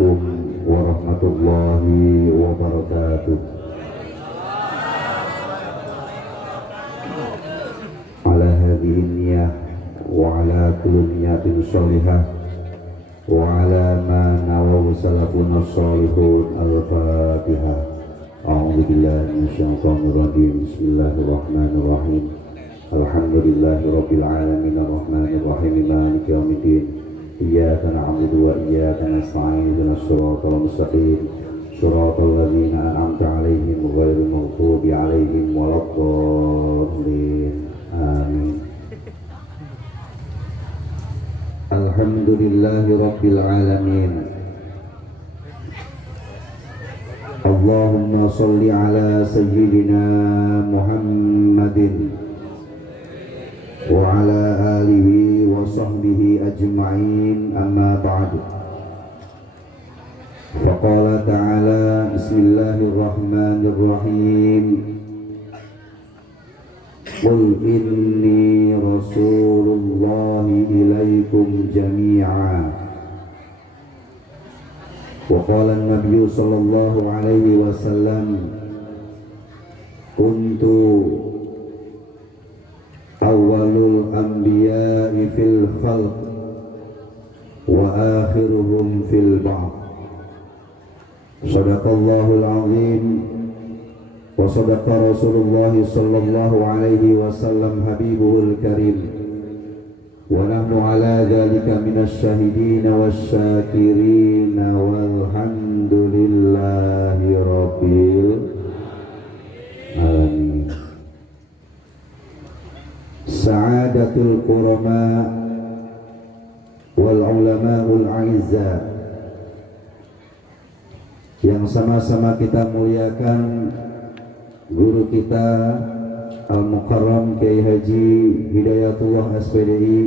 عليكم ورحمة الله وبركاته. على هذه النية وعلى كل نية صالحة وعلى ما نواه سلفنا الصالحون. الفاتحة. أعوذ بالله من الشيطان الرجيم. بسم الله الرحمن الرحيم. الحمد لله رب العالمين الرحمن الرحيم مالك يوم الدين. إياك نعبد وإياك نستعين اهدنا الصراط المستقيم صراط الذين أنعمت عليهم غير المغضوب عليهم ولا الضالين. آمين. الحمد لله رب العالمين. اللهم صل على سيدنا محمد وعلى آله وصحبه أجمعين. أما بعد، فقال تعالى: بسم الله الرحمن الرحيم. قل إني رسول الله إليكم جميعا. وقال النبي صلى الله عليه وسلم: كنت awalul anbiya'i fil khalq wa akhiruhum fil ba'd. Sadaqallahul azim wa sadaqa Rasulullah sallallahu alaihi wasallam habibuhul karim wa nahnu ala dhalika minasy syahidin wasyakirin walhamdulillahi rabbil alamin. Sa'adatul qurama wal ulama'ul a'izza, yang sama-sama kita muliakan guru kita Al-Mukarram Kiai Haji Hidayatullah SPDI,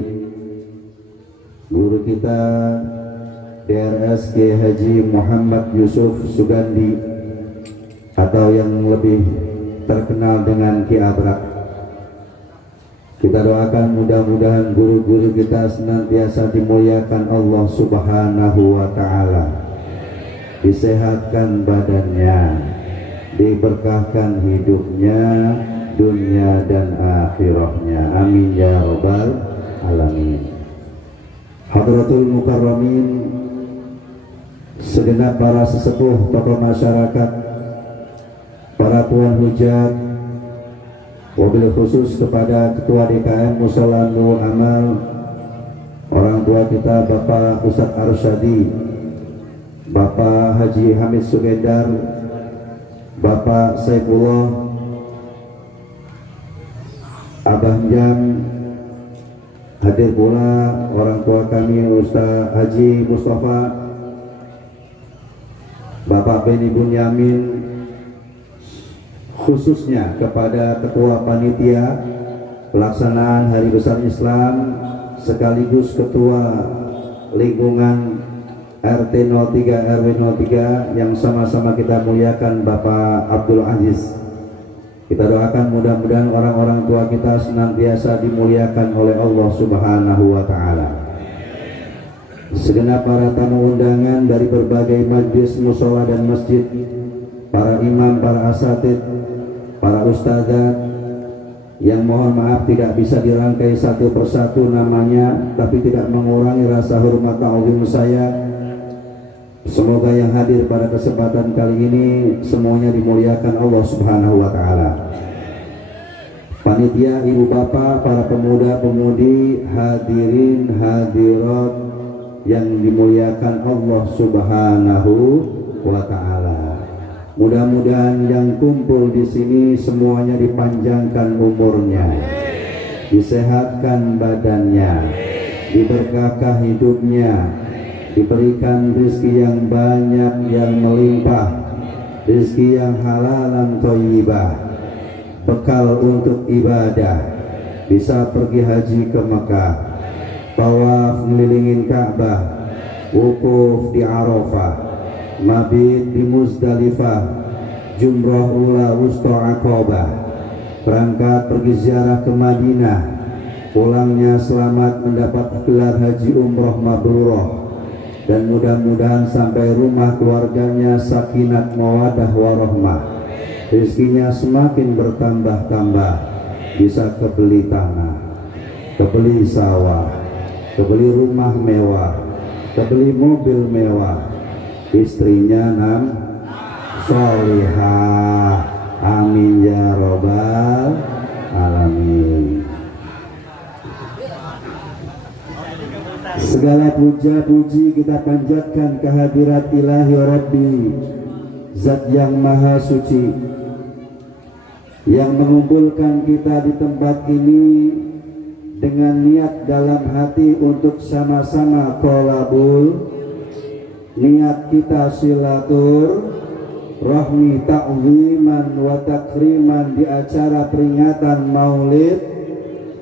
guru kita DRS Kiai Haji Muhammad Yusuf Sugandi atau yang lebih terkenal dengan Ki Abrak. Kita doakan mudah-mudahan guru-guru kita senantiasa dimuliakan Allah Subhanahu wa Ta'ala, disehatkan badannya, diberkahkan hidupnya, dunia dan akhirahnya. Amin ya rabbal alamin. Hadratul mukarramin, segenap para sesepuh tokoh masyarakat, para tuan hujat, wabil khusus kepada Ketua DKM Mushola Nurul Amal, orang tua kita Bapak Ustadz Arsyadi, Bapak Haji Hamid Sugandar, Bapak Saifullah, Abah Jam, hadir pula orang tua kami Ustadz Haji Mustafa, Bapak Beni Bunyamin, khususnya kepada Ketua Panitia Pelaksanaan Hari Besar Islam sekaligus Ketua Lingkungan RT 03 RW 03 yang sama-sama kita muliakan Bapak Abdul Aziz. Kita doakan mudah-mudahan orang-orang tua kita senantiasa dimuliakan oleh Allah Subhanahu wa Ta'ala. Segenap para tamu undangan dari berbagai majlis mushola dan masjid, para imam, para asatid, para ustadzat yang mohon maaf tidak bisa dirangkai satu persatu namanya, tapi tidak mengurangi rasa hormat ta'zim saya. Semoga yang hadir pada kesempatan kali ini semuanya dimuliakan Allah Subhanahu wa Ta'ala. Panitia, ibu bapak, para pemuda pemudi, hadirin hadirat yang dimuliakan Allah Subhanahu wa Ta'ala. Mudah-mudahan yang kumpul di sini semuanya dipanjangkan umurnya, disehatkan badannya, diberkahkan hidupnya, diberikan rezeki yang banyak yang melimpah, rezeki yang halalan thayyibah, bekal untuk ibadah, bisa pergi haji ke Mekah, tawaf ngelilingin Ka'bah, wukuf di Arafah, mabit di Muzdalifah, jumrah ula wusta Aqabah, berangkat pergi ziarah ke Madinah, pulangnya selamat mendapat gelar haji umroh mabrurah, dan mudah-mudahan sampai rumah keluarganya sakinat mawadah warahmah, rezekinya semakin bertambah-tambah, bisa kebeli tanah, kebeli sawah, kebeli rumah mewah, kebeli mobil mewah, istrinya solihah, amin ya robbal alamin. Segala puja puji kita panjatkan kehadirat ilahi Rabbi, Zat yang maha suci, yang mengumpulkan kita di tempat ini dengan niat dalam hati untuk sama-sama tolabul, niat kita silatur rahmi ta'ziman wa takriman di acara peringatan Maulid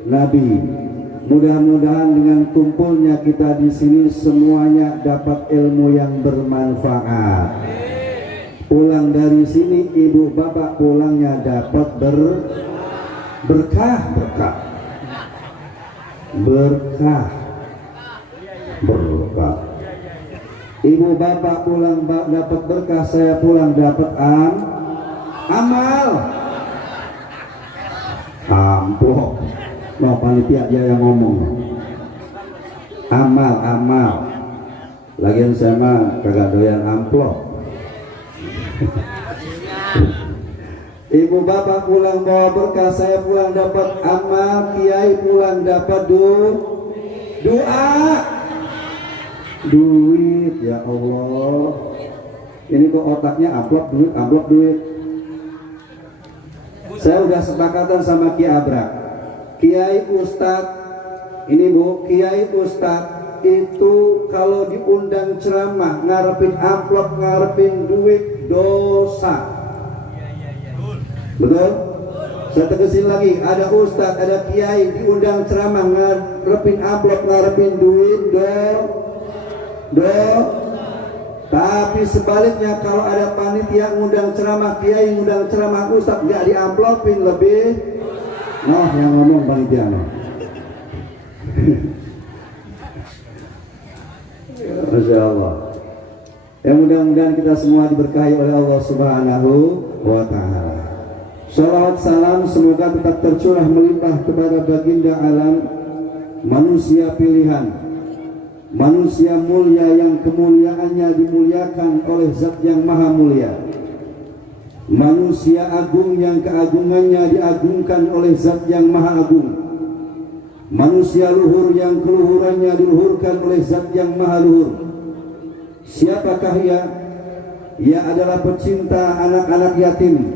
Nabi. Mudah-mudahan dengan kumpulnya kita di sini semuanya dapat ilmu yang bermanfaat. Pulang dari sini ibu bapak pulangnya dapat berkah. Ibu bapak pulang dapat berkah, saya pulang dapat amal. Amplop. Mau panitia dia yang ngomong. Amal. Lagian saya mah kagak doyan amplop. Ibu bapak pulang bawa berkah, saya pulang dapat amal, kiai pulang dapat doa. Duit, ya Allah. Ini kok otaknya amplop duit. Saya udah sepakatan sama Ki Abra. Kiai Ustadz, ini Bu, Kiai Ustadz itu kalau diundang ceramah ngarepin amplop, ngarepin duit, dosa. Betul? Saya tegesin lagi, ada Ustadz, ada Kiai diundang ceramah ngarepin amplop, ngarepin duit, tapi sebaliknya kalau ada panitia ngundang ceramah, Kiai ngundang ceramah, Ustadz nggak diamplopin lebih. Oh, yang ngomong panitia no. Masya Allah. Ya, mudah-mudahan kita semua diberkahi oleh Allah Subhanahu wa Ta'ala. Shalawat salam semoga tetap tercurah melimpah kepada baginda alam, manusia pilihan, manusia mulia yang kemuliaannya dimuliakan oleh Zat yang maha mulia, manusia agung yang keagungannya diagungkan oleh Zat yang maha agung, manusia luhur yang keluhurannya diluhurkan oleh Zat yang maha luhur. Siapakah ia? Ia adalah pecinta anak-anak yatim,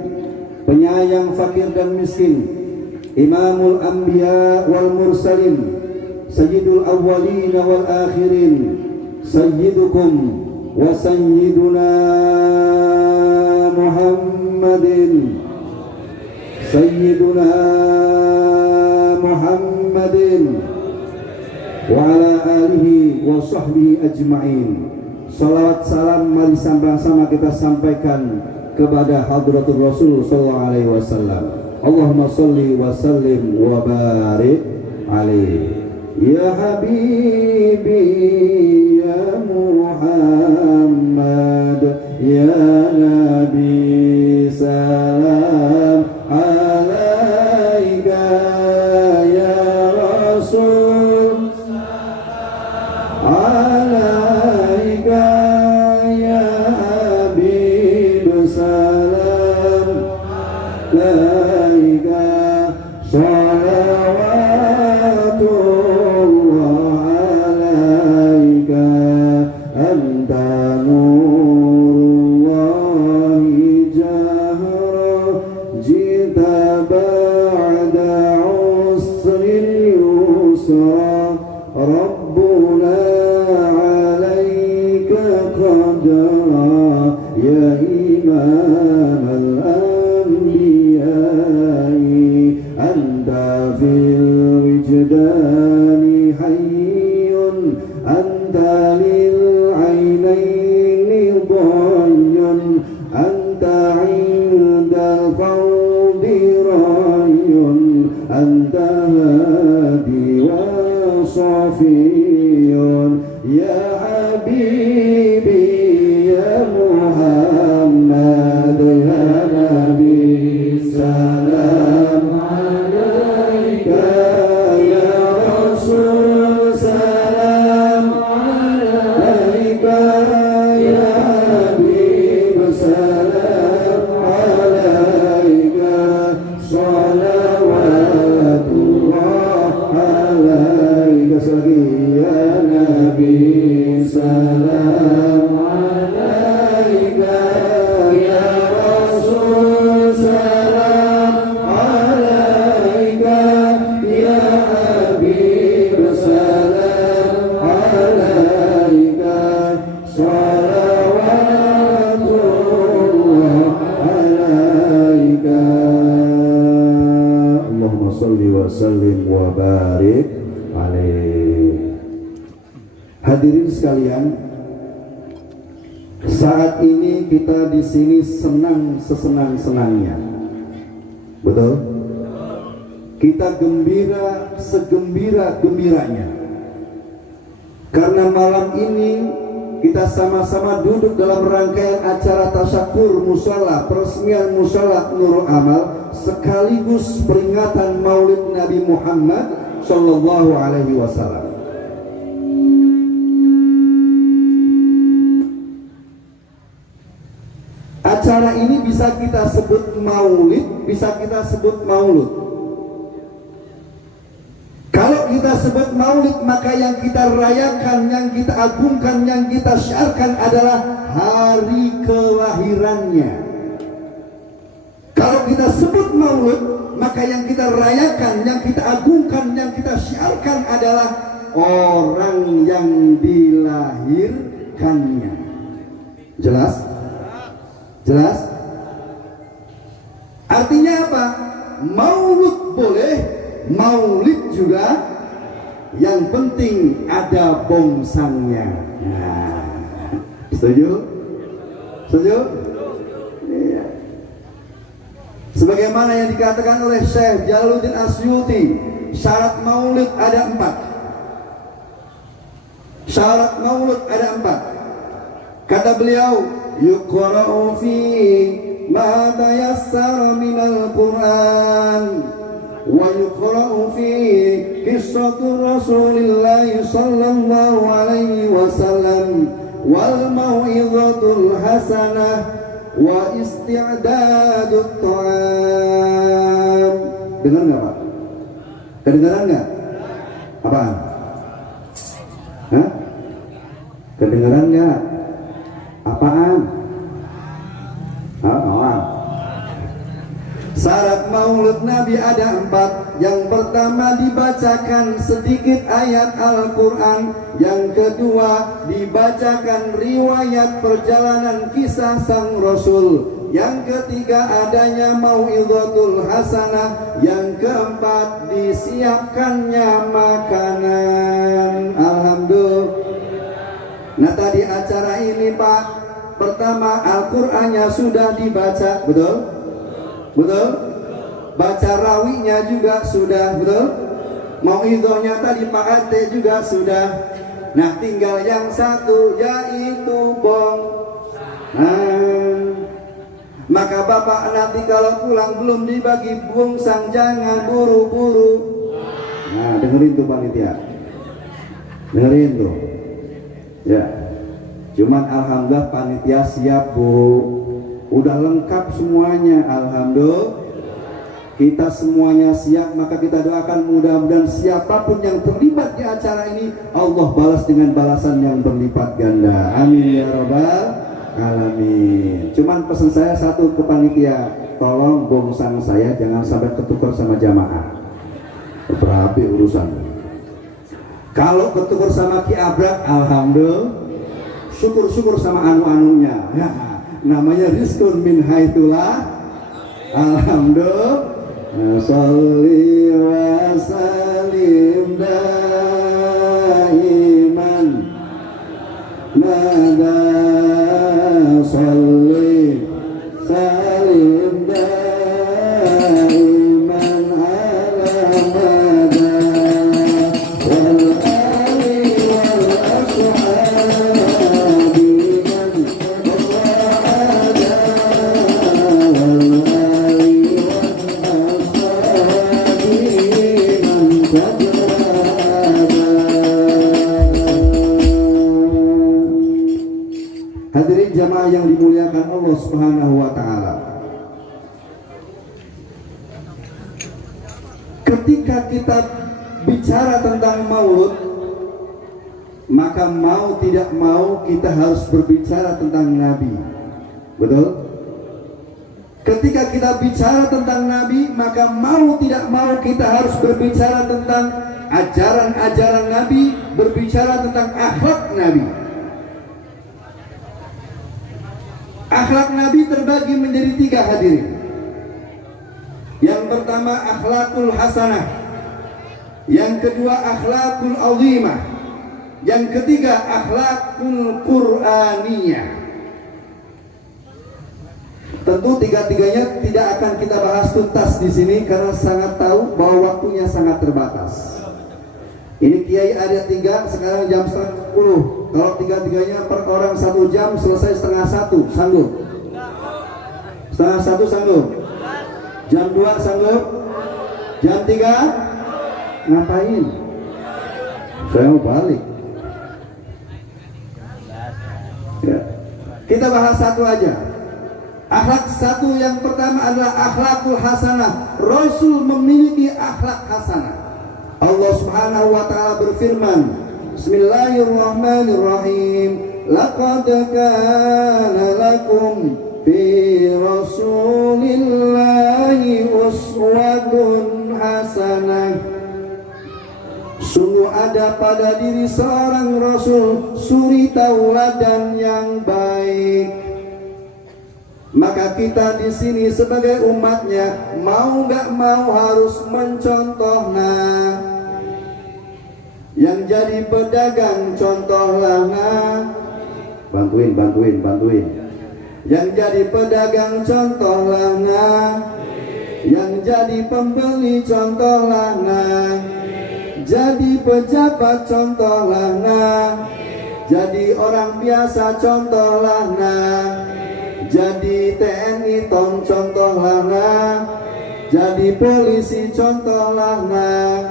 penyayang fakir dan miskin, Imamul Anbiya wal Mursalin, Sayyidul Awwalin wal Akhirin, Sayyidukum wa Sayyiduna Muhammadin, Sayyiduna Muhammadin wa ala alihi wa sahbihi ajma'in. Salawat salam mari sama-sama kita sampaikan kepada hadratul Rasul sallallahu alaihi wasallam. Allahumma shalli wa sallim wa barik alaihi. Ya Habibi ya Muhammad ya Nabi salam alaika ya Rasul alaika ya Habib salam alaika salawatullah alaika anta nurullahi jahra jita ba'da usrin yusra rabbuna alaika qadra ya imam al-anbiya'i anta fil wijdani hayyun anta lil aynaini dhayyun anta indal qawdi rayyun anta hadi wa safiyun ya habib sallim wa barik alaih. Hadirin sekalian, saat ini kita di sini senang sesenang-senangnya. Betul? Kita gembira segembira-gembiranya. Karena malam ini kita sama-sama duduk dalam rangkaian acara tasyakur musyalah, peresmian musyalah Nurul Amal, sekaligus peringatan Maulid Nabi Muhammad Sallallahu Alaihi Wasallam. Acara ini bisa kita sebut maulid, bisa kita sebut maulud. Kalau kita sebut maulid, maka yang kita rayakan, yang kita agungkan, yang kita syiarkan adalah hari kelahirannya. Kalau kita sebut maulud, maka yang kita rayakan, yang kita agungkan, yang kita syiarkan adalah orang yang dilahirkannya. Jelas? Jelas? Artinya apa? Maulud boleh, maulid juga, yang penting ada bongsangnya. Nah, setuju? Setuju? Iya. Sebagaimana yang dikatakan oleh Syekh Jalaluddin Asyuti, syarat maulid ada 4. Syarat maulid ada 4. Kata beliau, yuqra'u fi ma tayassara minal Qur'an wa yuqra'u fi qissatu Rasulillah sallallahu alaihi wasallam wal mau'izatul hasanah wa isti'dadut ta'am. Dengar nggak Pak? Kedengaran nggak? Apaan? Hah? Kedengaran nggak? Apaan? Syarat maulid Nabi ada 4. Yang pertama, dibacakan sedikit ayat Al-Quran. Yang kedua, dibacakan riwayat perjalanan kisah sang Rasul. Yang ketiga, adanya mau'izatul hasanah. Yang keempat, disiapkannya makanan. Alhamdulillah. Nah, tadi acara ini Pak, pertama Al-Qur'annya sudah dibaca, betul? Betul? Baca rawinya juga sudah, betul? Mau'idhahnya tadi Pak Ate juga sudah. Nah, tinggal yang satu, yaitu maka Bapak nanti kalau pulang belum dibagi bongsang, jangan buru-buru. Nah, dengerin tuh panitia. Dengerin tuh. Ya, cuman alhamdulillah panitia siap Bu, udah lengkap semuanya. Alhamdulillah, kita semuanya siap. Maka kita doakan mudah-mudahan siapapun yang terlibat di acara ini, Allah balas dengan balasan yang berlipat ganda. Amin ya rabbal alamin. Cuman pesan saya satu ke panitia, tolong bongsang saya jangan sampai ketukar sama jamaah. Berapi urusan. Kalau ketuker sama Ki Abrak, alhamdulillah, syukur-syukur sama anu-anunya. Ya, namanya rizkun min haitsulah. Alhamdulillah. Sholli wa sallim daiman nada sholli salim daiman ala mada wal ali wal ashabi man wa'ada wal ali wal ashabi man tabrada. Hadirin jamaah yang dimuliakan Allah Subhanahu wa taala. Ketika kita bicara tentang maulud, maka mau tidak mau kita harus berbicara tentang Nabi. Betul? Ketika kita bicara tentang Nabi, maka mau tidak mau kita harus berbicara tentang ajaran-ajaran Nabi, berbicara tentang akhlak Nabi. Akhlak Nabi terbagi menjadi 3 hadirin. Yang pertama akhlakul hasanah. Yang kedua akhlakul azimah. Yang ketiga akhlakul Qur'aniyah. Tentu tiga-tiganya tidak akan kita bahas tuntas di sini karena sangat tahu bahwa waktunya sangat terbatas. Ini kiai ada 3, sekarang jam 10. Kalau tiga-tiganya per orang 1 jam, selesai setengah 1, sanggup? Setengah 1 sanggup? Jam 2 sanggup? Jam 3? Ngapain? Saya mau balik. Ya. Kita bahas satu aja. Akhlak satu yang pertama adalah akhlakul hasanah. Rasul memiliki akhlak hasanah. Allah Subhanahu wa taala berfirman, Bismillahirrahmanirrahim. Laqad kana lakum fi Rasulillahi uswatun hasanah. Sungguh ada pada diri seorang Rasul suri tauladan yang baik. Maka kita di sini sebagai umatnya mau nggak mau harus mencontoh. Nah, yang jadi pedagang contohlah. Nah, bantuin. Yang jadi pedagang contohlah. Nah, yang jadi pembeli contohlah. Nah, jadi pejabat contohlah. Nah, jadi orang biasa contohlah. Nah, jadi TNI contohlah. Nah, jadi polisi contohlah. Nah,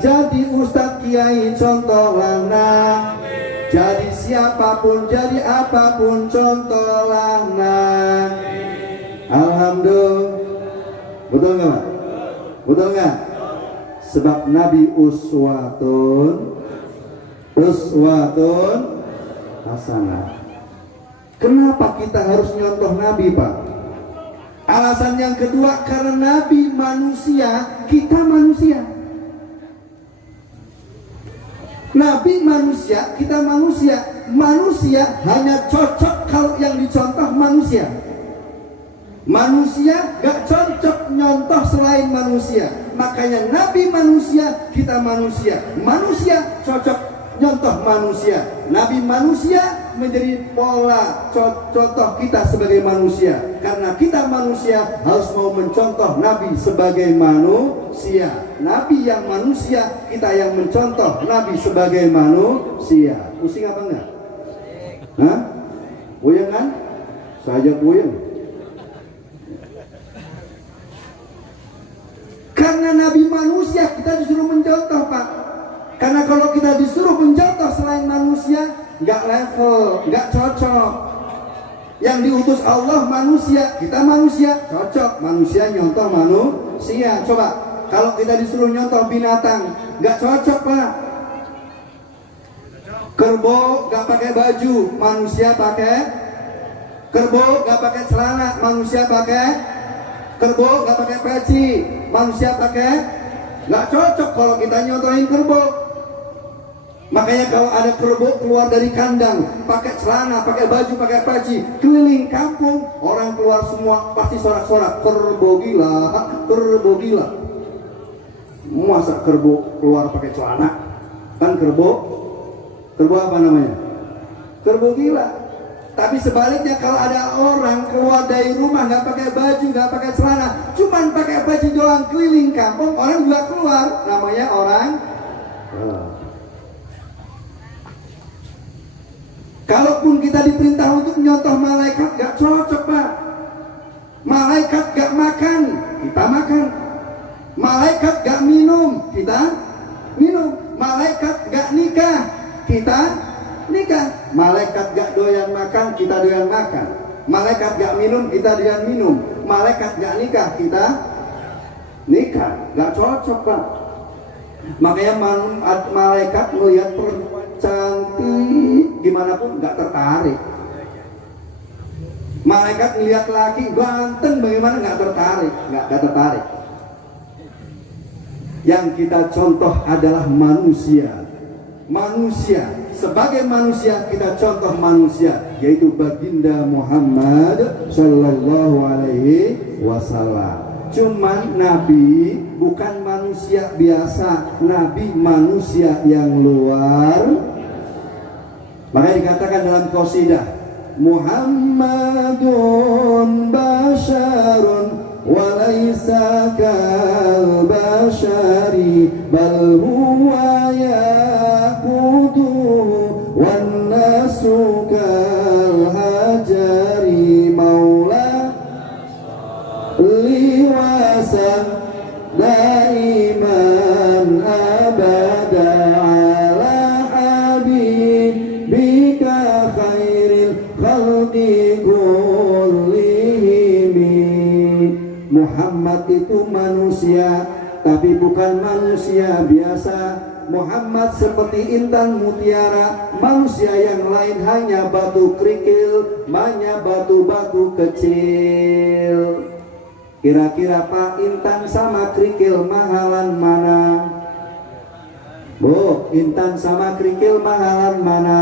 jadi ustadz kiai contohlah. Nah, jadi siapapun, jadi apapun contohlah. Nah, alhamdulillah. Betul nggak, Pak? Betul nggak? Sebab Nabi uswatun hasanah. Kenapa kita harus nyontoh Nabi, Pak? Alasan yang kedua, karena Nabi manusia, kita manusia. Nabi manusia, kita manusia. Manusia hanya cocok kalau yang dicontoh manusia. Manusia gak cocok nyontoh selain manusia. Makanya Nabi manusia, kita manusia. Manusia cocok nyontoh manusia. Nabi manusia menjadi pola contoh kita sebagai manusia. Karena kita manusia harus mau mencontoh Nabi sebagai manusia. Nabi yang manusia, kita yang mencontoh Nabi sebagai manusia. Pusing apa enggak? Hah? Puyeng kan? Saya puyeng. Karena Nabi manusia, kita disuruh mencontoh, Pak. Karena kalau kita disuruh mencontoh selain manusia, nggak level, nggak cocok. Yang diutus Allah manusia, kita manusia, cocok. Manusia nyontoh manusia. Coba, kalau kita disuruh nyontoh binatang, nggak cocok, Pak. Kerbau nggak pakai baju, manusia pakai. Kerbau nggak pakai celana, manusia pakai. Kerbau nggak pakai peci, manusia pakai. Nggak cocok kalau kita nyontohin kerbau. Makanya kalau ada kerbau keluar dari kandang, pakai celana, pakai baju, pakai peci, keliling kampung, orang keluar semua pasti sorak-sorak, kerbau gila, kerbau gila. Masa kerbau keluar pakai celana? Kan kerbau apa namanya? Kerbau gila. Tapi sebaliknya kalau ada orang keluar dari rumah nggak pakai baju, nggak pakai celana, cuman pakai baju doang keliling kampung, orang juga keluar, namanya orang. Kalaupun kita diperintah untuk nyontoh malaikat, nggak cocok, Pak. Malaikat nggak makan, kita makan. Malaikat nggak minum, kita minum. Malaikat nggak nikah, kita nikah. Malaikat gak doyan makan, kita doyan makan. Malaikat gak minum, kita doyan minum. Malaikat gak nikah, kita nikah. Gak cocok, Pak. Makanya malaikat melihat perempuan cantik gimana pun gak tertarik. Malaikat melihat laki ganteng bagaimana gak tertarik. Gak tertarik. Yang kita contoh adalah manusia. Manusia, sebagai manusia kita contoh manusia, yaitu baginda Muhammad Sallallahu Alaihi Wasallam. Cuman Nabi bukan manusia biasa, Nabi manusia yang luar. Makanya dikatakan dalam qasidah, Muhammadun basyarun walaysa kal basyari bal huwa yaquduhu wan nasu kal hajari maula liwasan daiman abada ala habibika khairil khalqi kullihim. Muhammad itu manusia, tapi bukan manusia biasa. Muhammad seperti intan mutiara, manusia yang lain hanya batu kerikil, hanya batu-batu kecil. Kira-kira Pak, intan sama kerikil mahalan mana? Bu, intan sama kerikil mahalan mana?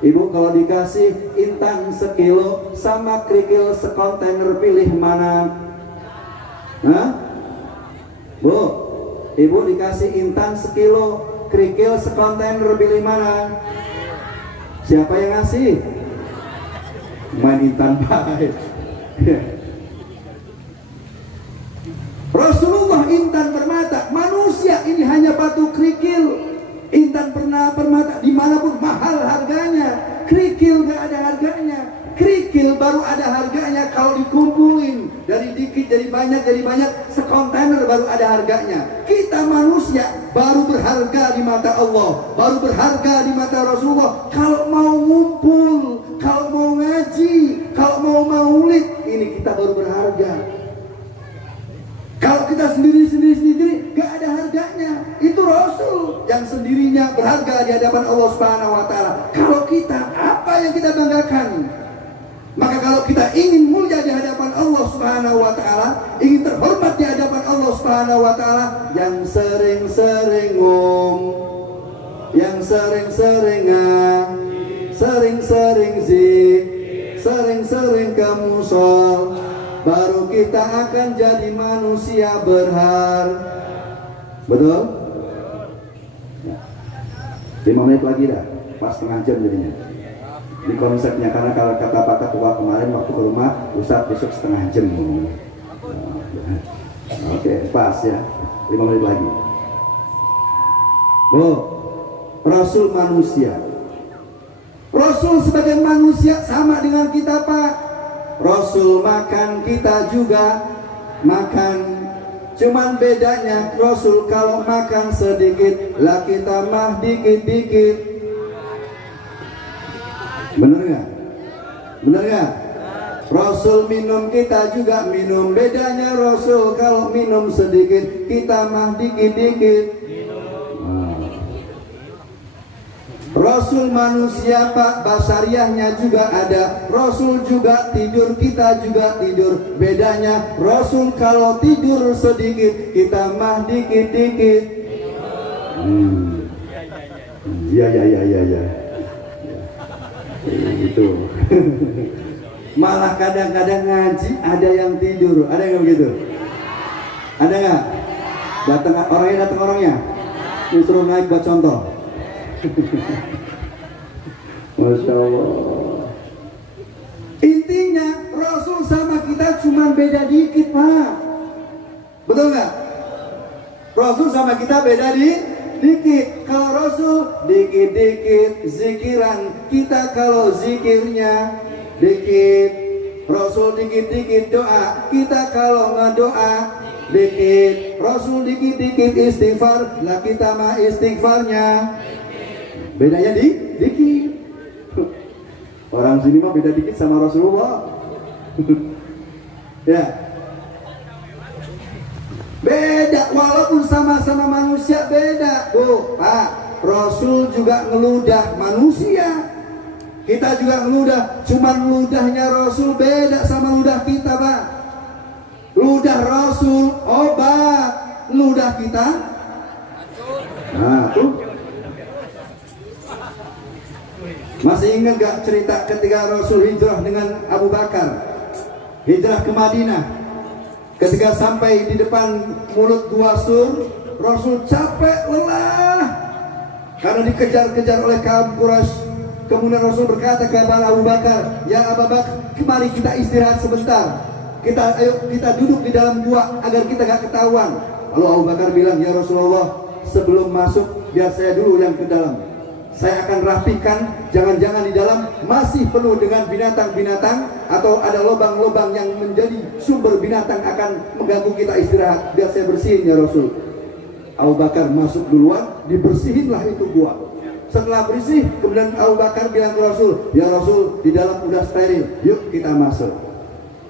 Ibu kalau dikasih intan sekilo sama kerikil sekontainer, pilih mana? Hah? Bu, ibu dikasih intan sekilo, kerikil sekontainer, pilih mana? Siapa yang ngasih? Main intan baik. Rasulullah intan permata, manusia ini hanya batu kerikil. Intan permata dimanapun mahal harganya, kerikil gak ada harganya. Kerikil baru ada harganya kalau dikumpulin dari dikit jadi banyak, sekontainer baru ada harganya. Kita manusia baru berharga di mata Allah, baru berharga di mata Rasulullah kalau mau ngumpul, kalau mau ngaji, kalau mau maulid, ini kita baru berharga. Kalau kita sendiri gak ada harganya. Itu Rasul yang sendirinya berharga di hadapan Allah Subhanahu wa taala. Kalau kita, apa yang kita banggakan? Maka kalau kita ingin mulia di hadapan Allah Subhanahu wa taala, ingin terhormat di hadapan Allah Subhanahu wa taala, yang sering-sering yang sering-sering sering-sering sering-sering ke musol, baru kita akan jadi manusia berharga. Betul? Ya. 5 menit lagi dah, pas setengah jam jadinya. Ini konsepnya, karena kalau kata Pak Ketua kemarin waktu ke rumah, Ustaz besok setengah jam. Oke, pas ya, 5 menit lagi. Bu, Rasul manusia. Rasul sebagai manusia sama dengan kita Pak. Rasul makan, kita juga makan. Cuman bedanya Rasul kalau makan sedikit, lah kita mah dikit-dikit. Bener gak? Bener gak? Rasul minum, kita juga minum. Bedanya Rasul kalau minum sedikit, kita mah dikit-dikit. Rasul manusia Pak, basariahnya juga ada. Rasul juga tidur, kita juga tidur. Bedanya Rasul kalau tidur sedikit, kita mah dikit-dikit. Ya. Itu. Malah kadang-kadang ngaji ada yang tidur. Ada yang begitu? Ada nggak? Datang orangnya. Disuruh naik buat contoh. Masya Allah. Intinya Rasul sama kita cuma beda dikit Pak. Betul nggak? Rasul sama kita beda dikit. Kalau Rasul dikit-dikit zikiran, kita kalau zikirnya dikit. Rasul dikit-dikit doa, kita kalau ngedoa dikit. Rasul dikit-dikit istighfar, lah kita mah istighfarnya bedanya dikit. Orang sini mah beda dikit sama Rasulullah. Ya. Beda, walaupun sama-sama manusia beda. Tuh, Pak, Rasul juga ngeludah manusia. Kita juga ngeludah, cuman ludahnya Rasul beda sama ludah kita, Pak. Ludah Rasul obat, ludah kita. Nah, tuh. Masih ingat gak cerita ketika Rasul hijrah dengan Abu Bakar? Hijrah ke Madinah. Ketika sampai di depan mulut gua Sur, Rasul capek, lelah karena dikejar-kejar oleh kaum Quraisy. Kemudian Rasul berkata kepada Abu Bakar, "Ya Abu Bakar, mari kita istirahat sebentar. Ayo kita duduk di dalam gua agar kita gak ketahuan." Lalu Abu Bakar bilang, "Ya Rasulullah, sebelum masuk biar saya dulu yang ke dalam. Saya akan rapikan, jangan-jangan di dalam masih penuh dengan binatang-binatang atau ada lubang-lubang yang menjadi sumber binatang akan mengganggu kita istirahat. Biar saya bersihin ya Rasul." Abu Bakar masuk duluan, dibersihinlah itu gua. Setelah bersih, kemudian Abu Bakar bilang ke Rasul, "Ya Rasul, di dalam udah steril, yuk kita masuk."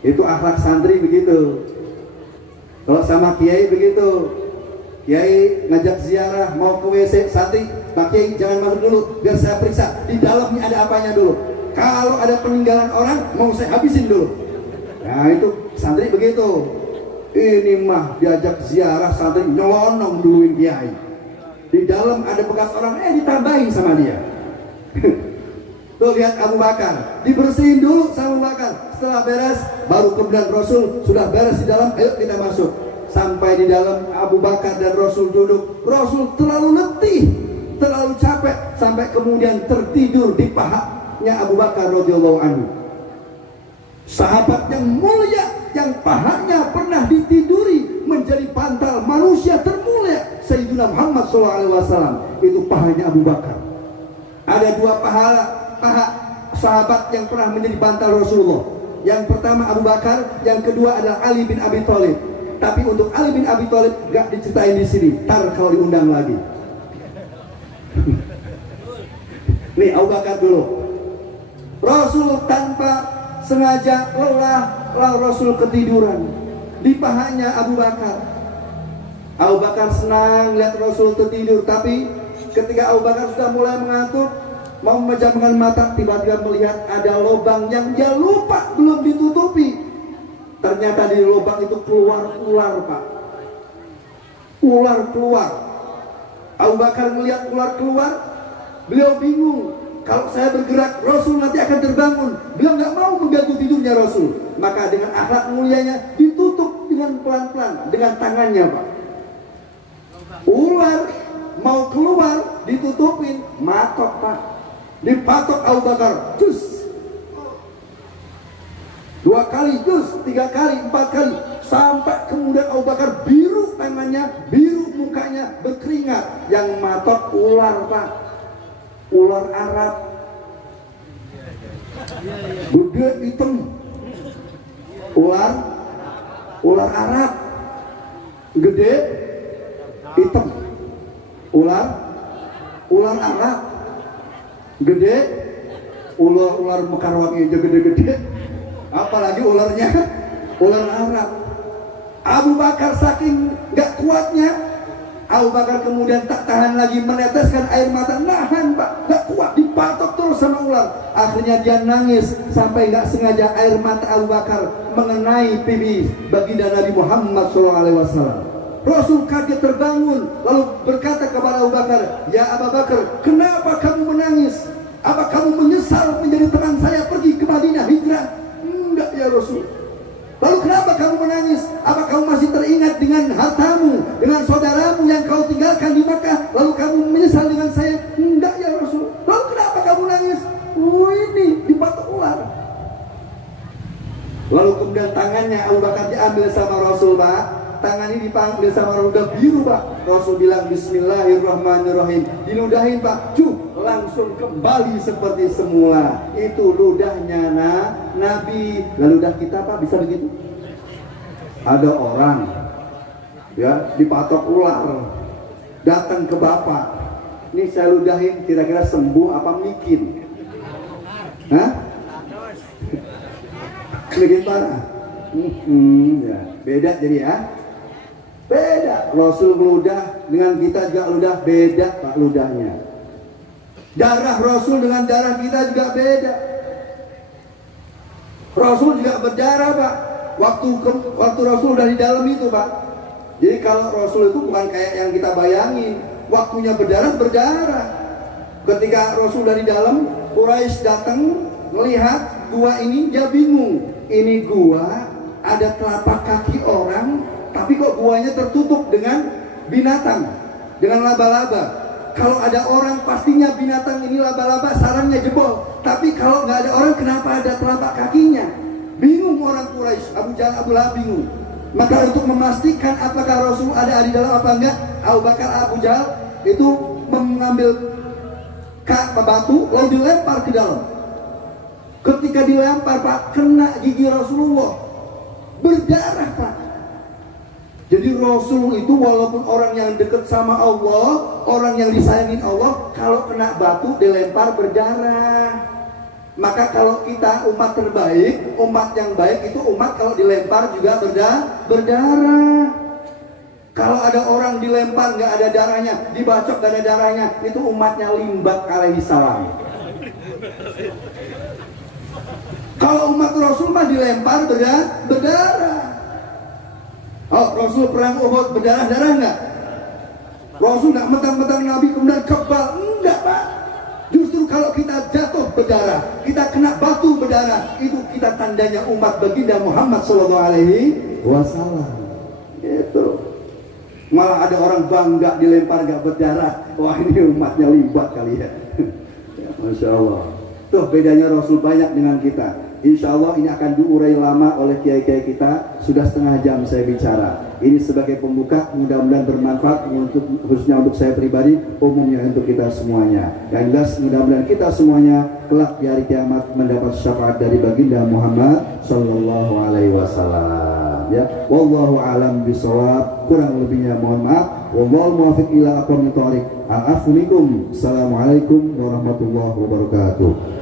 Itu akhlak santri begitu. Kalau sama kiai begitu, kiai ngajak ziarah mau ke WC, santri, "Pak Kiai jangan masuk dulu, biar saya periksa di dalamnya ada apanya dulu. Kalau ada peninggalan orang mau saya habisin dulu." Nah itu santri begitu. Ini mah diajak ziarah santri nyelonong duluin kiai. Di dalam ada bekas orang, ditambahin sama dia. Tuh lihat Abu Bakar, dibersihin dulu sama Abu Bakar. Setelah beres, baru kemudian Rasul sudah beres di dalam, ayo kita masuk. Sampai di dalam Abu Bakar dan Rasul duduk. Rasul terlalu letih, terlalu capek, sampai kemudian tertidur di pahanya Abu Bakar radhiyallahu anhu. Sahabat yang mulia, yang pahanya pernah ditiduri menjadi pantal manusia termulia Sayyidina Muhammad SAW. Itu pahanya Abu Bakar. Ada dua paha sahabat yang pernah menjadi bantal Rasulullah. Yang pertama Abu Bakar, yang kedua adalah Ali bin Abi Thalib. Tapi untuk Ali bin Abi Thalib gak diceritain di sini. Tar kalau diundang lagi. Nih Abu Bakar dulu. Rasul tanpa sengaja lelah Rasul ketiduran di pahanya Abu Bakar. Abu Bakar senang lihat Rasul tertidur, tapi ketika Abu Bakar sudah mulai mengantuk, mau memejamkan mata, tiba-tiba melihat ada lubang yang dia lupa belum ditutupi. Ternyata di lubang itu keluar ular, Pak. Ular keluar. Abu Bakar melihat ular keluar, beliau bingung. Kalau saya bergerak, Rasul nanti akan terbangun. Beliau nggak mau mengganggu tidurnya Rasul. Maka dengan akhlak mulianya ditutup dengan pelan-pelan dengan tangannya, Pak. Ular mau keluar, ditutupin, matok, Pak. Dipatok Abu Bakar, cus. 2 kali jus, 3 kali, 4 kali, sampai kemudian Abu Bakar biru tangannya, biru mukanya, berkeringat. Yang matok ular, Pak. Ular Arab, gede hitam. Ular Arab, gede hitam. Ular Arab, gede. Ular Mekar wangi aja gede-gede, apalagi ularnya ular Arab. Abu Bakar saking gak kuatnya, Abu Bakar kemudian tak tahan lagi, meneteskan air mata, nahan, Pak, gak kuat, dipatok terus sama ular. Akhirnya dia nangis sampai gak sengaja air mata Abu Bakar mengenai pipi baginda Nabi Muhammad SAW. Rasul kaget terbangun, lalu berkata kepada Abu Bakar, "Ya Abu Bakar, kenapa kamu menangis? Apa kamu menyesal menjadi teman saya pergi ke Madinah hijrah?" "Enggak ya Rasul." "Lalu kenapa kamu menangis? Apa kamu masih teringat dengan hartamu, dengan saudaramu yang kau tinggalkan di Makkah, lalu kamu menyesal dengan saya?" "Enggak ya Rasul." "Lalu kenapa kamu nangis?" "Oh ini dipatok ular." Lalu kemudian tangannya Abu Bakar diambil sama Rasul, Pak. Tangan ini dipanggil sama Rasul, udah biru, Pak. Rasul bilang Bismillahirrahmanirrahim, diludahin, Pak. Langsung kembali seperti semula. Itu ludahnya Nabi. Lalu ludah kita, Pak, bisa begitu? Ada orang ya dipatok ular, datang ke Bapak, "Ini saya ludahin, kira-kira sembuh apa mikin?" Hah? Mikin parah? Ya. Beda jadi ya. Beda. Rasul meludah dengan kita juga ludah, beda, Pak, ludahnya. Darah Rasul dengan darah kita juga beda. Rasul juga berdarah, Pak. Waktu Rasul udah di dalam itu, Pak. Jadi kalau Rasul itu bukan kayak yang kita bayangin, waktunya berdarah. Ketika Rasul udah di dalam, Quraisy datang melihat gua ini, dia bingung. Ini gua ada telapak kaki orang, tapi kok guanya tertutup dengan binatang, dengan laba-laba. Kalau ada orang pastinya binatang ini laba-laba, sarangnya jebol. Tapi kalau nggak ada orang, kenapa ada telapak kakinya? Bingung orang Quraisy, Abu Jahal, Abu Lahab bingung. Maka untuk memastikan apakah Rasul ada di dalam apa enggak, Abu Bakar, Abu Jahal itu mengambil batu lalu dilempar ke dalam. Ketika dilempar, Pak, kena gigi Rasulullah, berdarah, Pak. Jadi Rasul itu walaupun orang yang dekat sama Allah, orang yang disayangin Allah, kalau kena batu dilempar berdarah. Maka kalau kita umat terbaik, umat yang baik itu umat kalau dilempar juga berdarah. Kalau ada orang dilempar nggak ada darahnya, dibacok nggak ada darahnya, itu umatnya Limbak alaihi salam. Kalau umat Rasul mah dilempar berdarah. Oh, Rasul perang Uhud berdarah-darah nggak? Rasul nggak mentang-mentang Nabi kemudian kebal, enggak, Pak. Justru kalau kita jatuh berdarah, kita kena batu berdarah, itu kita tandanya umat baginda Muhammad SAW. Itu. Malah ada orang bangga dilempar gak berdarah. Wah, ini umatnya Limbak kali ya. Masya Allah. Tuh bedanya Rasul banyak dengan kita. Insya Allah ini akan diurai lama oleh kiai-kiai kita. Sudah setengah jam saya bicara. Ini sebagai pembuka, mudah-mudahan bermanfaat khususnya untuk saya pribadi, umumnya untuk kita semuanya. Yang jelas mudah-mudahan kita semuanya kelak di hari kiamat mendapat syafaat dari baginda Muhammad Sallallahu Alaihi Wasallam. Ya, wallahu alam bisawab. Kurang lebihnya mohon maaf. Wallahu muwaffiq ila aqwamit thoriq. Assalamualaikum warahmatullahi wabarakatuh.